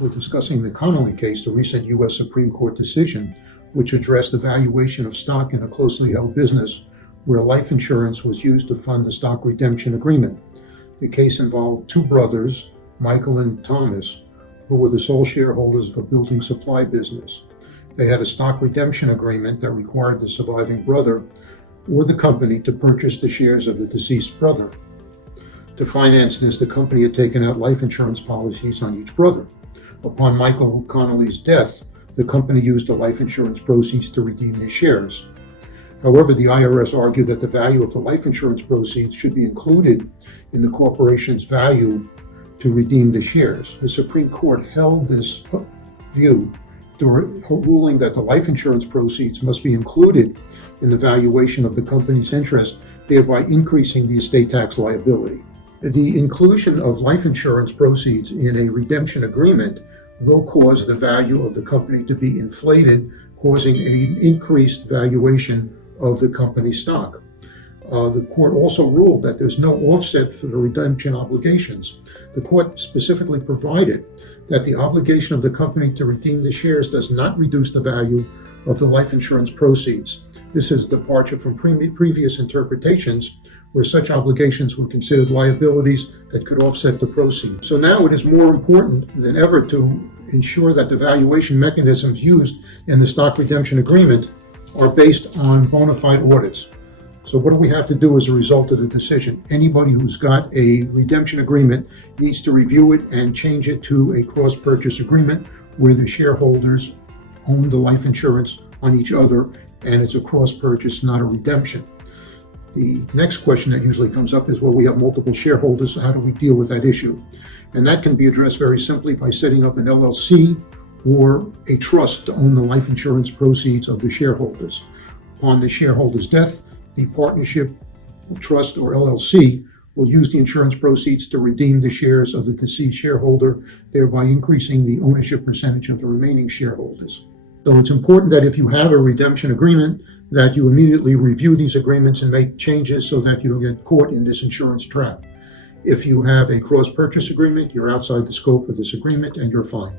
We're discussing the Connelly case, the recent U.S. Supreme Court decision, which addressed the valuation of stock in a closely held business where life insurance was used to fund the stock redemption agreement. The case involved two brothers, Michael and Thomas, who were the sole shareholders of a building supply business. They had a stock redemption agreement that required the surviving brother or the company to purchase the shares of the deceased brother. To finance this, the company had taken out life insurance policies on each brother. Upon Michael Connelly's death, the company used the life insurance proceeds to redeem his shares. However, the IRS argued that the value of the life insurance proceeds should be included in the corporation's value to redeem the shares. The Supreme Court held this view, ruling that the life insurance proceeds must be included in the valuation of the company's interest, thereby increasing the estate tax liability. The inclusion of life insurance proceeds in a redemption agreement will cause the value of the company to be inflated, causing an increased valuation of the company's stock. The court also ruled that there's no offset for the redemption obligations. The court specifically provided that the obligation of the company to redeem the shares does not reduce the value of the life insurance proceeds. This is a departure from previous interpretations where such obligations were considered liabilities that could offset the proceeds. So now it is more important than ever to ensure that the valuation mechanisms used in the stock redemption agreement are based on bona fide audits. So what do we have to do as a result of the decision? Anybody who's got a redemption agreement needs to review it and change it to a cross-purchase agreement where the shareholders own the life insurance on each other, and it's a cross-purchase, not a redemption. The next question that usually comes up is, well, we have multiple shareholders, so how do we deal with that issue? And that can be addressed very simply by setting up an LLC or a trust to own the life insurance proceeds of the shareholders. Upon the shareholder's death, the partnership, trust, or LLC will use the insurance proceeds to redeem the shares of the deceased shareholder, thereby increasing the ownership percentage of the remaining shareholders. So it's important that if you have a redemption agreement, that you immediately review these agreements and make changes so that you don't get caught in this insurance trap. If you have a cross-purchase agreement, you're outside the scope of this agreement and you're fine.